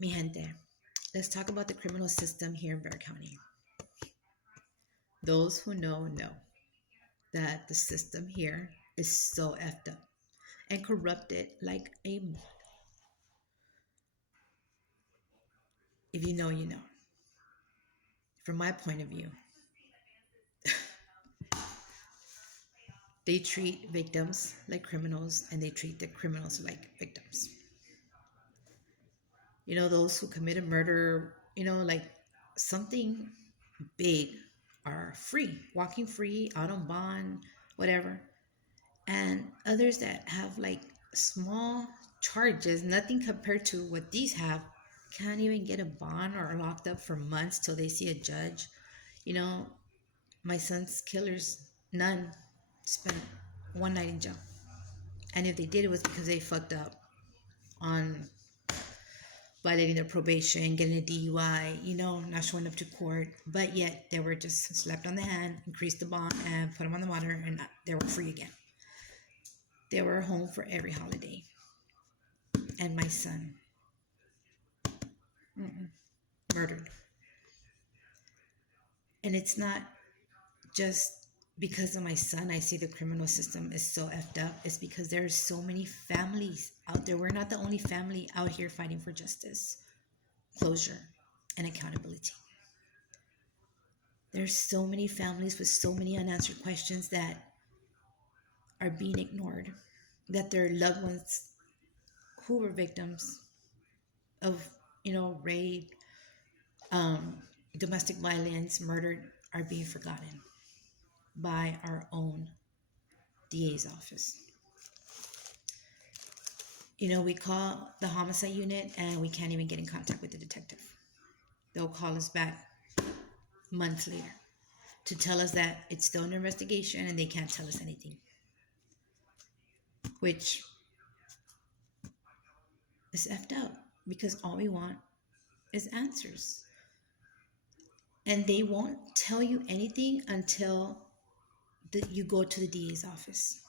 Mi gente, let's talk about the criminal system here in Bexar County. Those who know that the system here is so effed up and corrupted like a mud. If you know, you know. From my point of view, they treat victims like criminals and they treat the criminals like victims. Those who committed murder, like something big, are free, walking free, out on bond, whatever. And others that have like small charges, nothing compared to what these have, can't even get a bond or are locked up for months till they see a judge. You know, my son's killers, none spent one night in jail. And if they did, it was because they fucked up on violating their probation, getting a DUI, not showing up to court. But yet they were just slapped on the hand, increased the bond, and put them on the monitor, and they were free again. They were home for every holiday. And my son, murdered. And it's not just because of my son I see the criminal system is so effed up. It's because there's so many families out there. We're not the only family out here fighting for justice, closure, and accountability. There's so many families with so many unanswered questions that are being ignored, that their loved ones who were victims of, rape, domestic violence, murder, are being forgotten by our own DA's office. We call the homicide unit and we can't even get in contact with the detective. They'll call us back months later to tell us that it's still an investigation and they can't tell us anything. Which is effed up because all we want is answers. And they won't tell you anything until you go to the DA's office.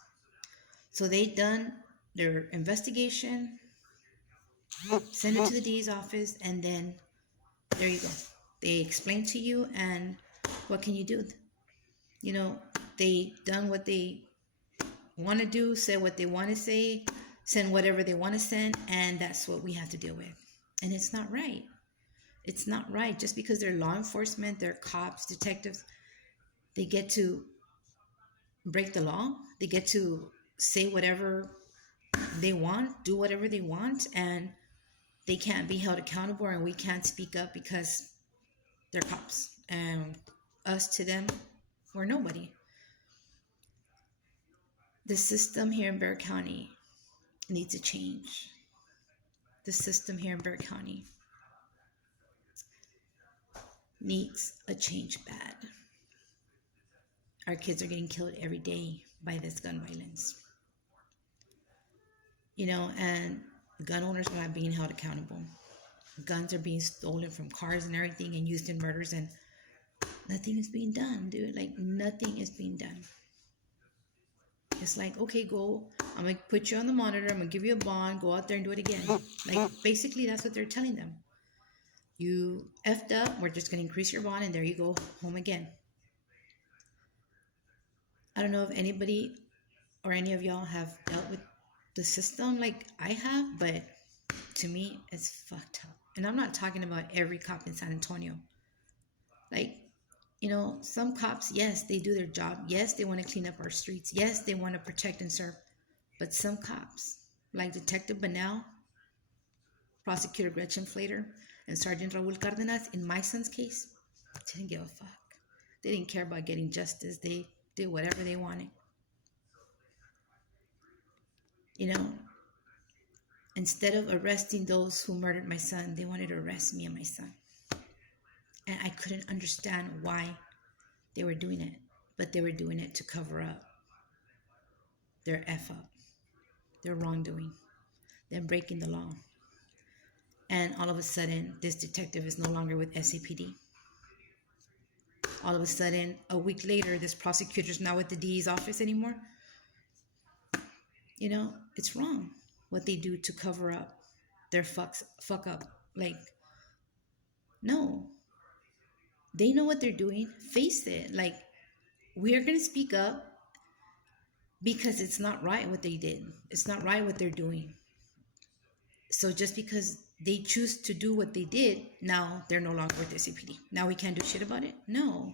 So they done their investigation, send it to the DA's office, and then there you go. They explain to you, and what can you do? They done what they want to do, said what they want to say, send whatever they want to send, and that's what we have to deal with. And it's not right. It's not right. Just because they're law enforcement, they're cops, detectives, they get to break the law. They get to say whatever they want, do whatever they want, and they can't be held accountable, and we can't speak up because they're cops. And us to them, we're nobody. The system here in Bexar County needs a change. The system here in Bexar County needs a change bad. Our kids are getting killed every day by this gun violence. And gun owners are not being held accountable. Guns are being stolen from cars and everything and used in murders, and nothing is being done, dude. Like, nothing is being done. It's like, okay, go. I'm going to put you on the monitor. I'm going to give you a bond. Go out there and do it again. Like, basically, that's what they're telling them. You effed up. We're just going to increase your bond, and there you go, home again. I don't know if anybody or any of y'all have dealt with the system like I have, but to me, it's fucked up. And I'm not talking about every cop in San Antonio. Like, some cops, yes, they do their job. Yes, they want to clean up our streets. Yes, they want to protect and serve. But some cops, like Detective Banal, Prosecutor Gretchen Flater, and Sergeant Raul Cardenas, in my son's case, didn't give a fuck. They didn't care about getting justice. They did whatever they wanted. Instead of arresting those who murdered my son, they wanted to arrest me and my son. And I couldn't understand why they were doing it. But they were doing it to cover up their F up, their wrongdoing, them breaking the law. And all of a sudden, this detective is no longer with SAPD. All of a sudden, a week later, this prosecutor is not with the DA's office anymore. It's wrong what they do to cover up their fuck up Like, no, they know what they're doing. Face it. Like, we're going to speak up because it's not right what they did. It's not right what they're doing. So just because they choose to do what they did, now they're no longer with the CPD. Now we can't do shit about it? No.